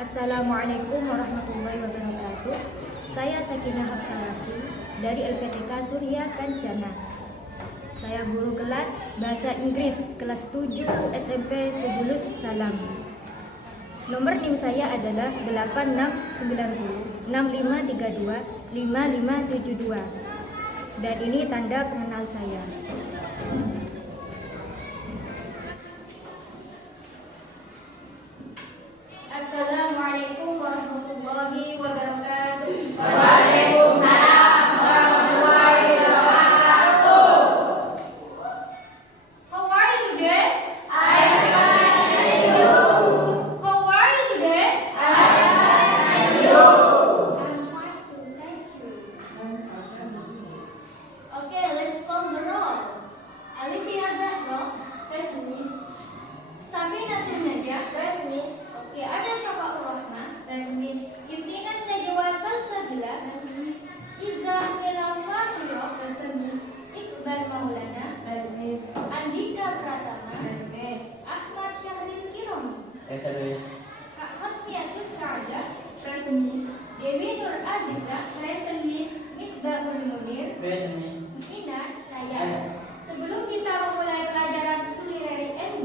Assalamualaikum warahmatullahi wabarakatuh. Saya Sakinah Hafsarati dari LPTK Surya Kencana. Saya guru kelas Bahasa Inggris kelas 7 SMP Subulus Salam. Nomor NIM saya adalah 8690 6532 5572. Dan ini tanda pengenal saya. Assalamualaikum warahmatullahi wabarakatuh. Waalaikumsalam warahmatullahi wabarakatuh. How are you today? I'm fine, and you? How are you today? I'm fine, and you? I'm fine too, thank you. Okay, let's call the roll. Alifia Zahra, present miss. Saminatul Nadia, present miss. Oke, ada Syafa'ur Rahman, present miss. Yutinan Najwa Salsabila, present miss. Izzah Melawfa Syiro, present miss. Iqbal Maulana, Present miss. Andika Pratama, Present miss. Ahmad Syahril Kiromi, Present miss. Hatmiatus Saja, present miss. Dewi Nur Aziza, present miss. Misbahul Munir, Present miss. Ina, saya. Sebelum kita memulai pelajaran kulineri NB,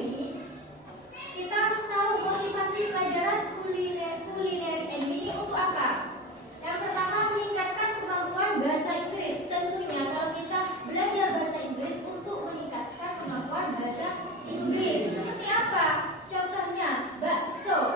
kita harus tahu motivasi pelajaran kulineri NB ini untuk apa? Yang pertama, meningkatkan kemampuan bahasa Inggris. Tentunya kalau kita belajar bahasa Inggris untuk meningkatkan kemampuan bahasa Inggris. Seperti apa? Contohnya, bakso.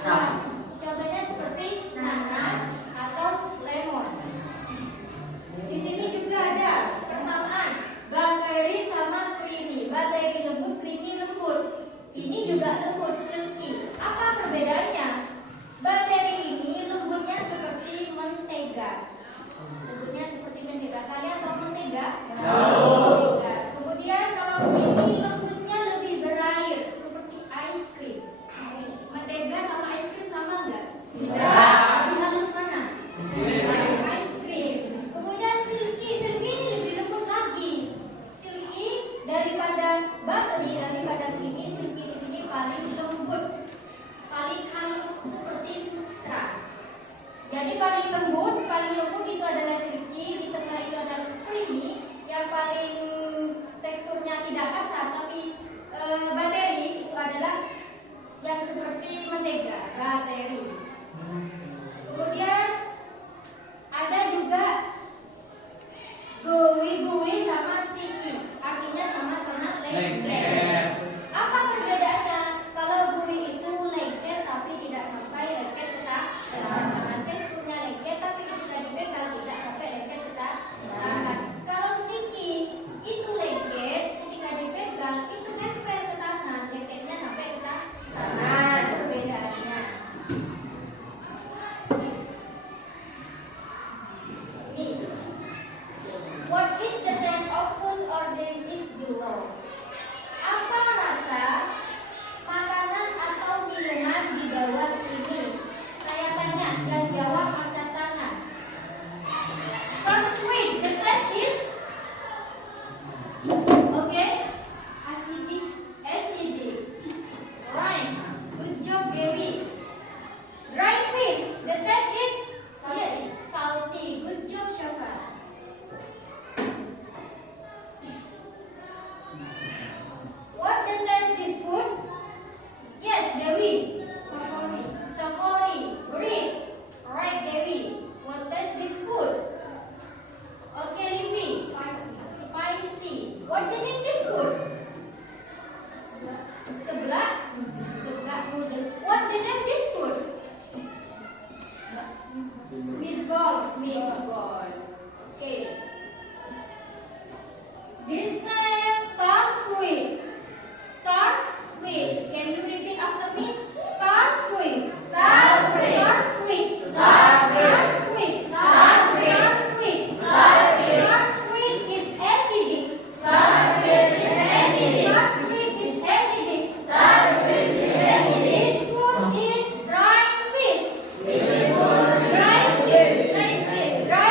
Contohnya seperti nanas atau lemon. Di sini juga ada persamaan bakteri sama creamy. Bakteri lembut, creamy lembut. Ini juga lembut, silky. Apa perbedaannya? Bakteri ini lembutnya seperti mentega. Lembutnya seperti mentega. Kalian tahu mentega? Mentega. Kemudian kalau creamy lembutnya lebih berair seperti ice cream. Mentega sama ice cream sama enggak? Lebih halus mana? Ice cream. Kemudian silky. Silky ini lebih lembut lagi. Silky daripada bakteri, daripada creamy, silky di sini paling lembut, paling halus seperti sutra. Jadi paling lembut itu adalah silky, di tengah itu adalah creamy, yang paling teksturnya tidak kasar tapi bakteri itu adalah yang seperti mentega, bakteri. Kemudian ada juga gooey sama sticky, artinya sama-sama lengket. Apa perbedaannya? Kalau gooey itu lengket tapi tidak sampai lengket ke tangan. Teksturnya lengket tapi ketika dipegang tidak sampai lengket ke tangan. Kalau sticky itu lengket, ketika dipegang itu nempel ke tangan, lengketnya sampai ke tangan. Perbedaannya. Nih. What is the taste of food or drink is below? Apa rasa makanan atau minuman di bawah ini? Saya tanya dan jawab angkat tangan. First wait, the taste is okay. Acidic. Right. Good job, baby. Dry fish. The taste is yes, salty. Good job, Shafa. What the taste this food? Yes, Dewi. Savory. Great. Alright, Dewi. What taste this food? Okay, Livy. Spicy. What the name this food? Seblak noodle. What the name this food? Meatball. Okay. This name start with. Can you repeat after me? Start with. Is acidic. This food is dry fish. Dry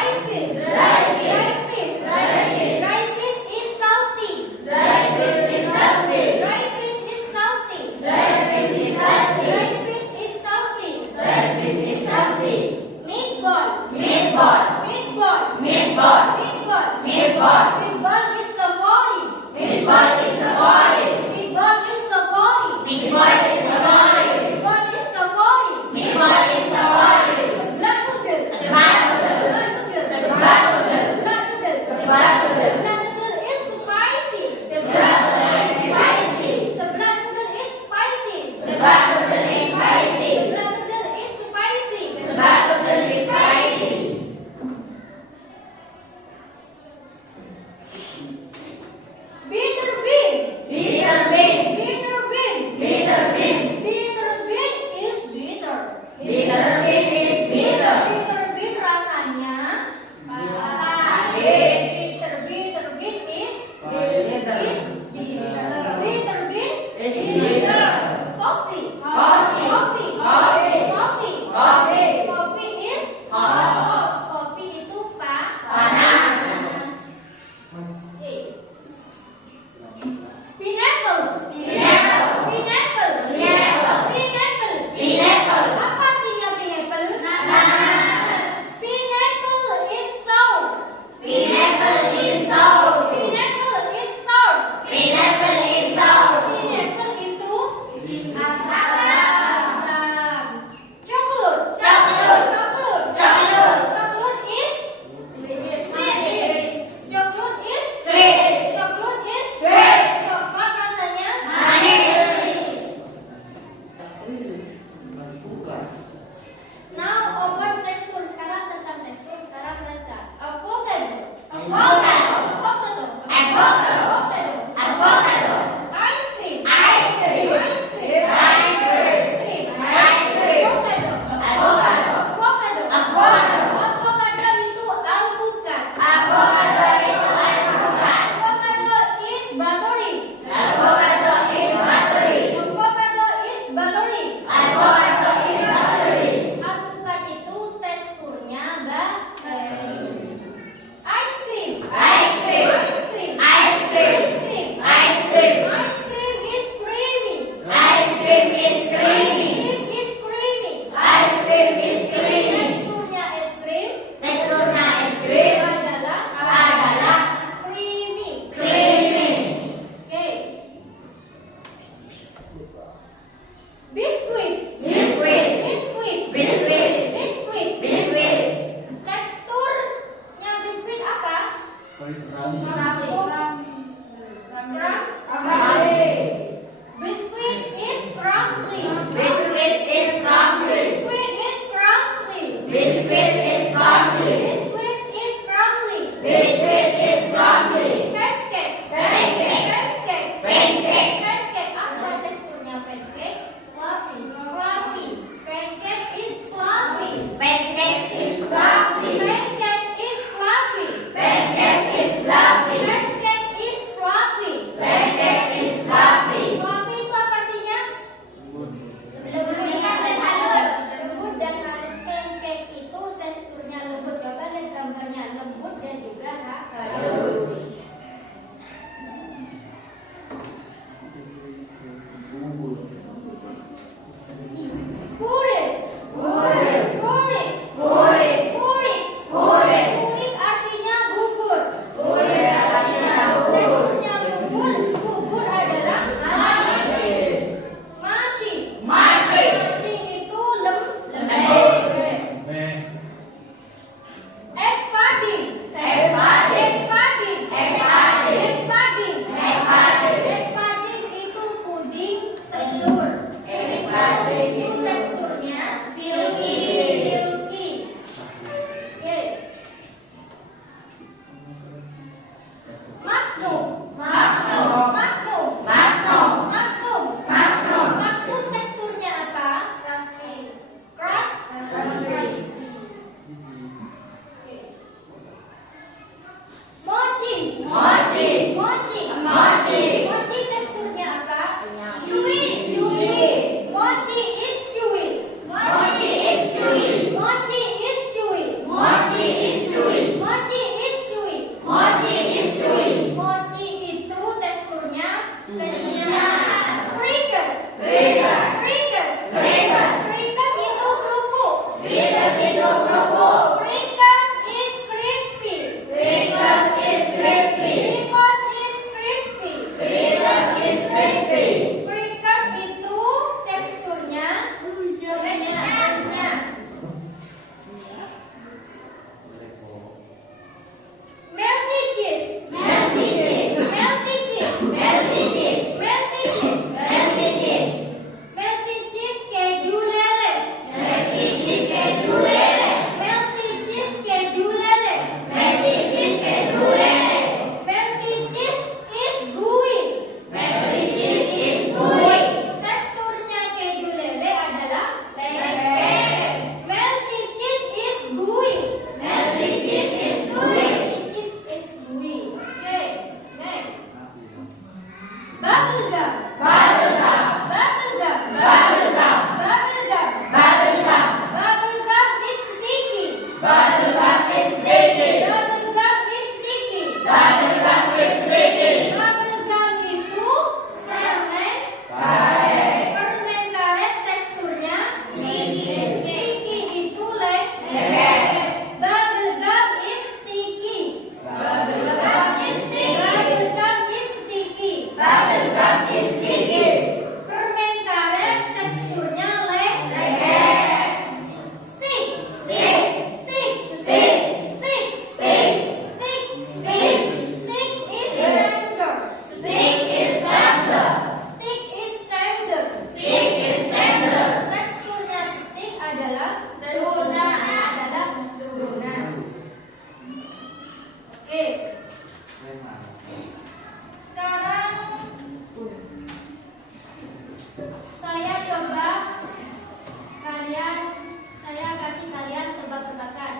saya kasih kalian tebak-tebakan.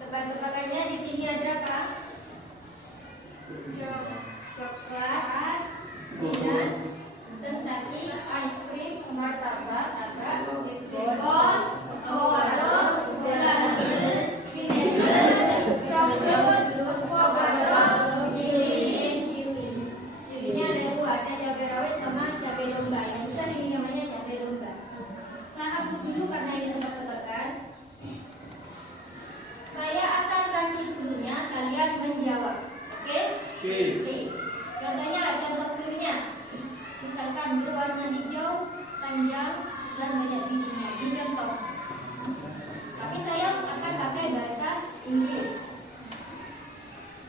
Tebak-tebakannya di sini ada apa? Coklat, minat, Kentucky, ice cream, martabak, agak, Bon, avocado, sandal, vinegar, coklat, avocado, chili. Cilinya ada dua, ada cabai rawit sama cabai domba. Yang besar ini namanya cabai domba. Saya hapus dulu karena ini tebak-tebakan. Saya akan kasih clue-nya, kalian menjawab. Oke? Contohnya, contoh clue-nya. Misalkan berwarna hijau, panjang, dan banyak bijinya. Dicontoh. Tapi saya akan pakai bahasa Inggris.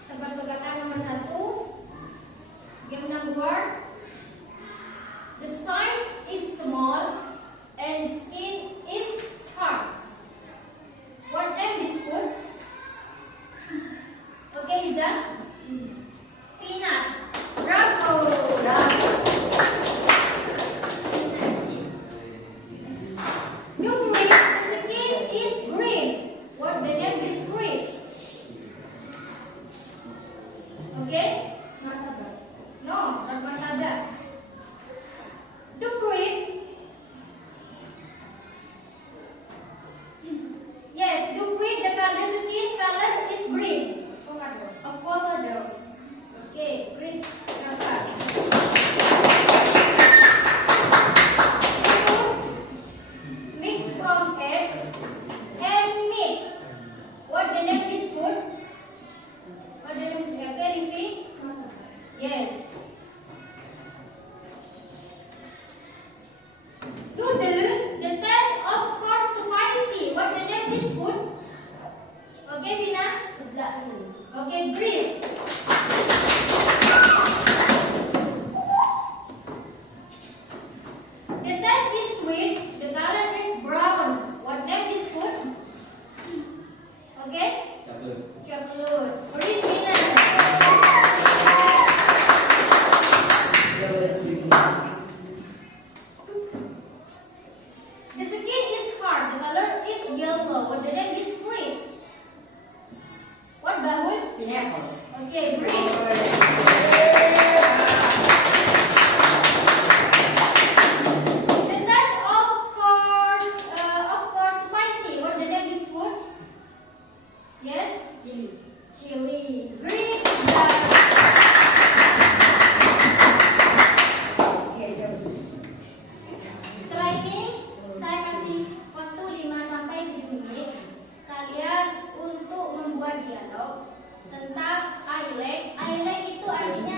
Tebak-tebakan nomor 1. Game number. The size is small and the skin is hard. What name this food? Okay, Liza? Peanut. Bravo. New green. The skin is green. What the name is green? Okay? No, not masada. The fruit. Yes, the fruit, the skin color is green. Avocado. Okay, green. Mix from egg and meat. What the name is food? What the name is food? Okay, Livi? Yes. Noodle, the taste of course spicy. What the name is food? Okay, Bina? Okay, green. The taste is sweet. The color is brown. What name is food? Okay? Chocolate. Green, Bina. The skin is hard. The color is yellow. What the name is green? What, Bahul? Okay, green. The taste of course spicy. What the name is food? Yes? Chili. Green. Setelah ini saya kasih waktu 5 sampai 7 menit kalian untuk membuat dialog tentang I like. I like itu artinya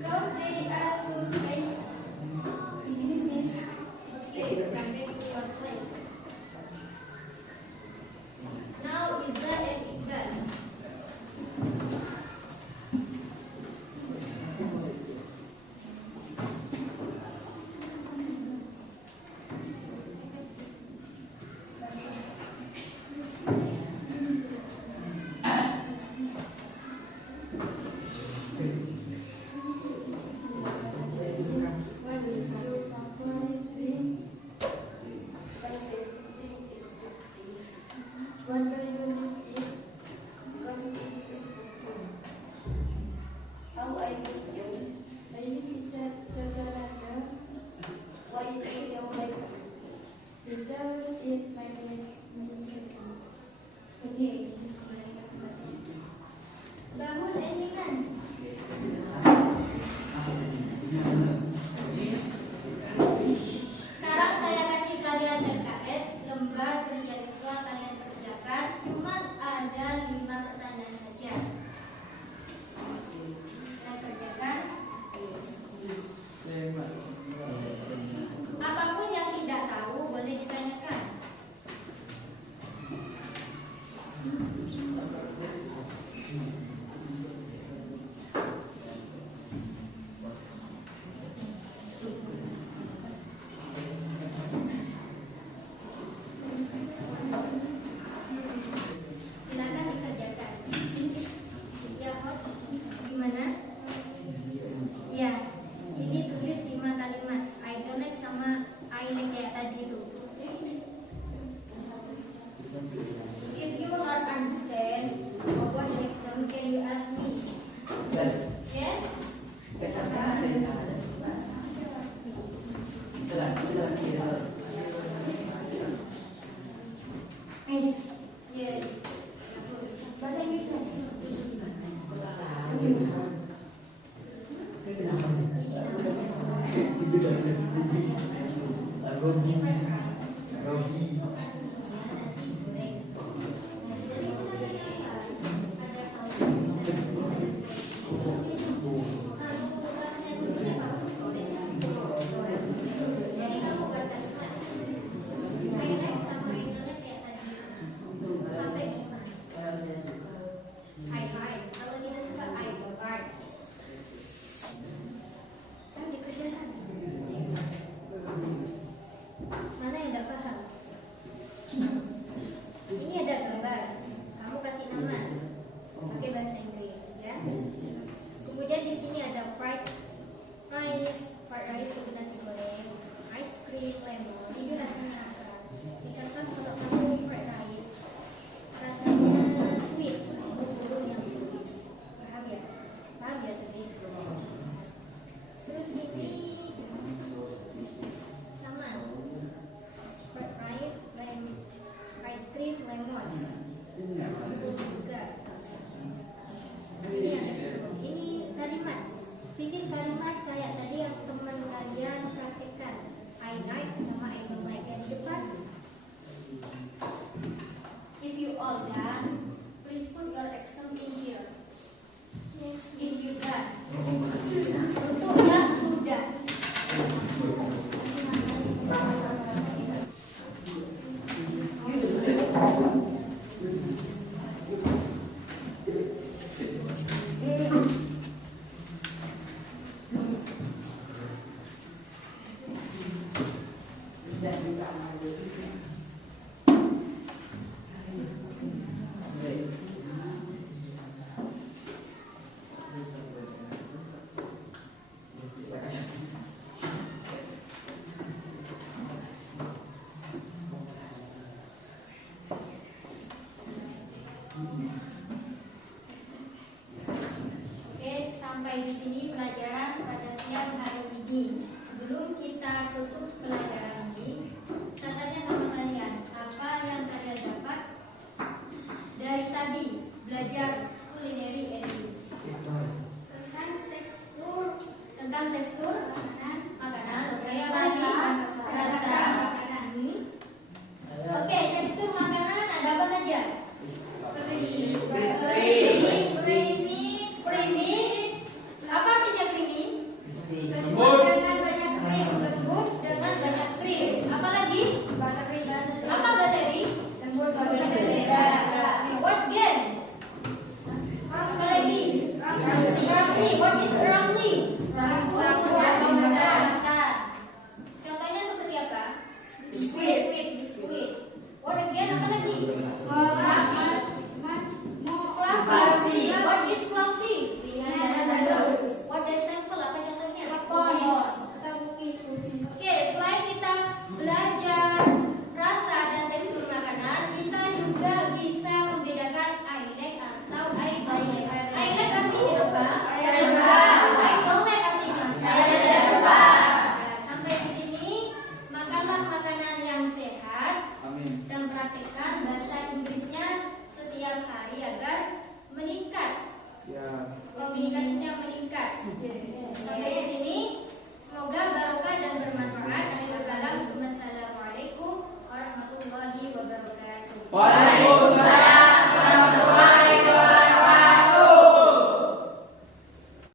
because they are too space. Business. Okay, come back to your place. Now Iza and Iqbal. What do you live in? How I live in? I live in Jakarta. Why is your life? Because it makes me Bangun Emilan. Sekarang saya kasih kalian LKS, lembar kerja siswa kalian kerjakan. Cuma ada 5 pertanyaan saja. Kalian kerjakan. Apapun yang tidak tahu boleh ditanyakan. Silakan dikerjakan. Ya, gimana? Ya, ini tulis 5 kalimat. I don't like sama I like kayak tadi itu. If you not understand about the exam, can you ask me? Yes. Yes? Yes. Bahasa Inggris. Mana yang tidak paham? Ini ada gambar. Kamu kasih nama. Pakai bahasa Inggris, ya. Kemudian di sini ada fried rice itu nasi goreng, ice cream, lemon. Ini rasanya apa? Misalkan kalau kamu fried rice, rasanya sweet, burung yang sweet. Paham ya? Paham ya sweet? Terus ini sama fried rice, ice cream, lemon. Juga. Ini kalimat. Bikin kalimat kayak tadi yang teman kalian praktekkan. I like sama I don't like yang di depan. If you all done, please put your exam in here. Yes, if you done. Untuk yang sudah. Oke, sampai di sini pelajaran pada siang hari ini. Sebelum kita tutup pelajaran ini, saya tanya sama kalian, apa yang kalian dapat dari tadi belajar kulineri energi? Tentang tekstur makanan, oke, rasa. Oke, tekstur makanan ada apa saja? Creamy. Apa artinya creamy? mempraktikkan